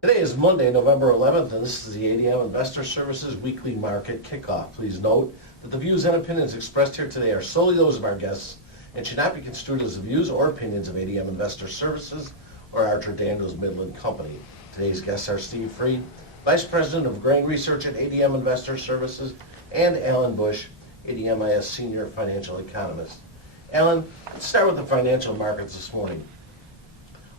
Today is Monday, November 11th, and this is the ADM Investor Services Weekly Market Kickoff. Please note that the views and opinions expressed here today are solely those of our guests and should not be construed as the views or opinions of ADM Investor Services or Archer Daniels Midland Company. Today's guests are Steve Freed, Vice President of Grain Research at ADM Investor Services, and Alan Bush, ADMIS Senior Financial Economist. Alan, let's start with the financial markets this morning.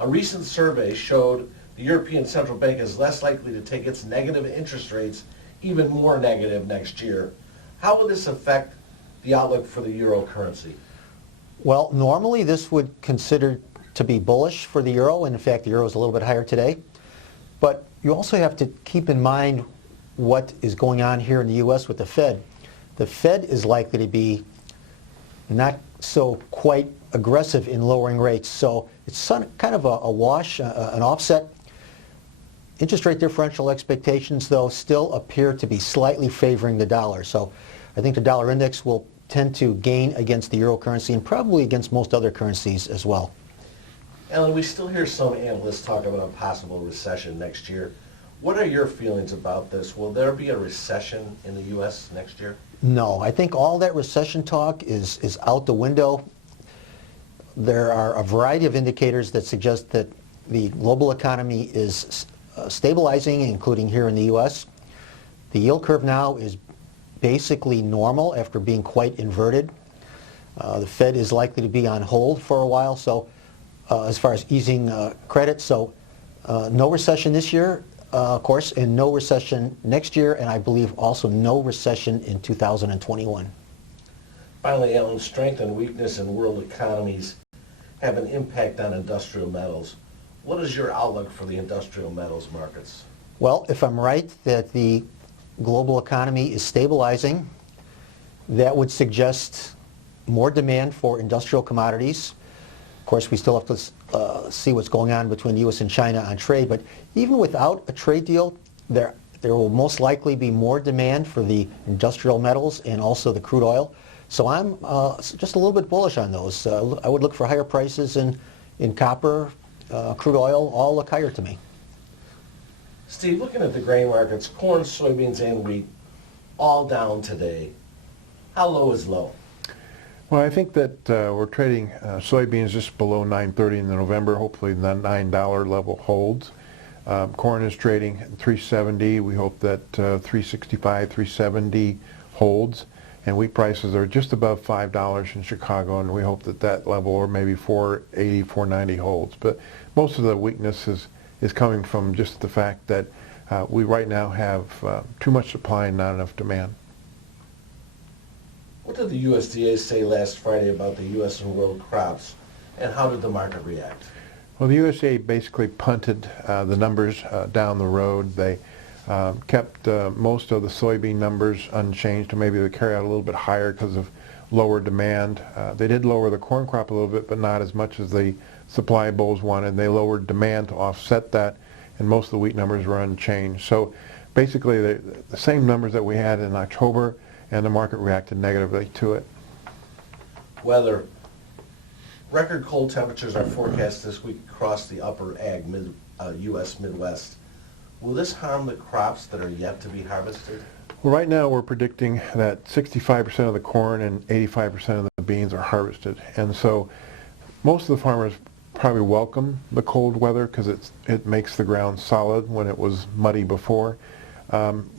A recent survey showed the European Central Bank is less likely to take its negative interest rates even more negative next year. How will this affect the outlook for the euro currency? Well, normally this would consider to be bullish for the euro, and in fact the euro is a little bit higher today. But you also have to keep in mind what is going on here in the U.S. with the Fed. The Fed is likely to be not so quite aggressive in lowering rates, so it's kind of a wash, an offset. Interest rate differential expectations, though, still appear to be slightly favoring the dollar. So I think the dollar index will tend to gain against the euro currency and probably against most other currencies as well. Alan, we still hear some analysts talk about a possible recession next year. What are your feelings about this? Will there be a recession in the U.S. next year? No, I think all that recession talk is out the window. There are a variety of indicators that suggest that the global economy is stabilizing, including here in the U.S. The yield curve now is basically normal after being quite inverted. The Fed is likely to be on hold for a while, so as far as easing credit, so no recession this year, of course, and no recession next year, and I believe also no recession in 2021. Finally, Alan, strength and weakness in world economies have an impact on industrial metals. What is your outlook for the industrial metals markets? Well, if I'm right that the global economy is stabilizing, that would suggest more demand for industrial commodities. Of course, we still have to see what's going on between the U.S. and China on trade, but even without a trade deal, there will most likely be more demand for the industrial metals and also the crude oil. So I'm just a little bit bullish on those. I would look for higher prices in copper, crude oil, all look higher to me. Steve, looking at the grain markets, corn, soybeans, and wheat, all down today. How low is low? Well, I think that we're trading soybeans just below $9.30 in November. Hopefully the $9 level holds. Corn is trading $3.70. We hope that $3.65, $3.70 holds. And wheat prices are just above $5 in Chicago, and we hope that that level, or maybe $4.80, $4.90 holds. But most of the weakness is coming from just the fact that we right now have too much supply and not enough demand. What did the USDA say last Friday about the U.S. and world crops, and how did the market react? Well, the USDA basically punted the numbers down the road. They kept most of the soybean numbers unchanged, or maybe they carry out a little bit higher because of lower demand. They did lower the corn crop a little bit, but not as much as the supply bulls wanted. They lowered demand to offset that, and most of the wheat numbers were unchanged. So basically the same numbers that we had in October, and the market reacted negatively to it. Weather. Record cold temperatures are forecast this week across the upper U.S. Midwest. Will this harm the crops that are yet to be harvested? Well, right now we're predicting that 65% of the corn and 85% of the beans are harvested. And so most of the farmers probably welcome the cold weather because it makes the ground solid when it was muddy before.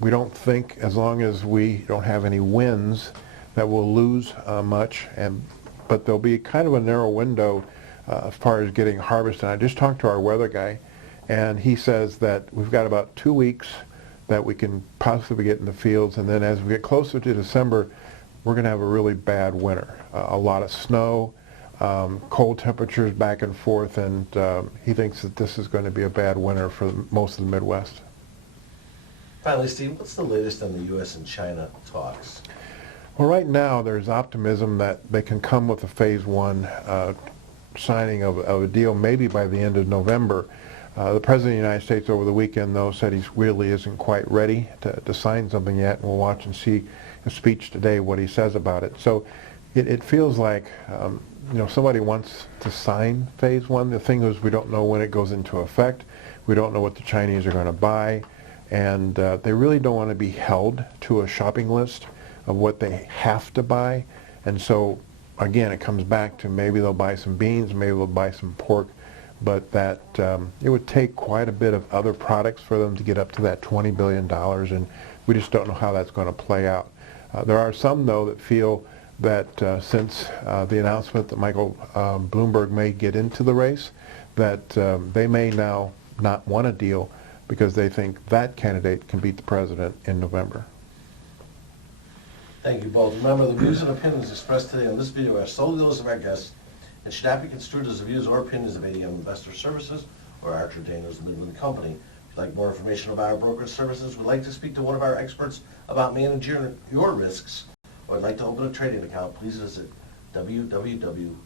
We don't think, as long as we don't have any winds, that we'll lose much, but there'll be kind of a narrow window as far as getting harvested. I just talked to our weather guy, and he says that we've got about 2 weeks that we can possibly get in the fields, and then as we get closer to December, we're going to have a really bad winter. A lot of snow, cold temperatures back and forth, and he thinks that this is going to be a bad winter for most of the Midwest. Finally, Steve, what's the latest on the U.S. and China talks? Well, right now there's optimism that they can come with a phase one signing of a deal maybe by the end of November. The President of the United States over the weekend, though, said he really isn't quite ready to sign something yet, and we'll watch and see his speech today, what he says about it. So It feels like somebody wants to sign phase one. The thing is, we don't know when it goes into effect. We don't know what the Chinese are going to buy, and they really don't want to be held to a shopping list of what they have to buy. And so, again, it comes back to maybe they'll buy some beans, maybe they'll buy some pork, but that it would take quite a bit of other products for them to get up to that $20 billion, and we just don't know how that's going to play out. There are some, though, that feel that since the announcement that Michael Bloomberg may get into the race, that they may now not want a deal because they think that candidate can beat the president in November. Thank you both. Remember, the views and opinions expressed today on this video are solely those of our guests and should not be construed as the views or opinions of ADM Investor Services or Archer Daniels Midland Company. If you'd like more information about our brokerage services, would like to speak to one of our experts about managing your risks, or would like to open a trading account, please visit www.admis.com.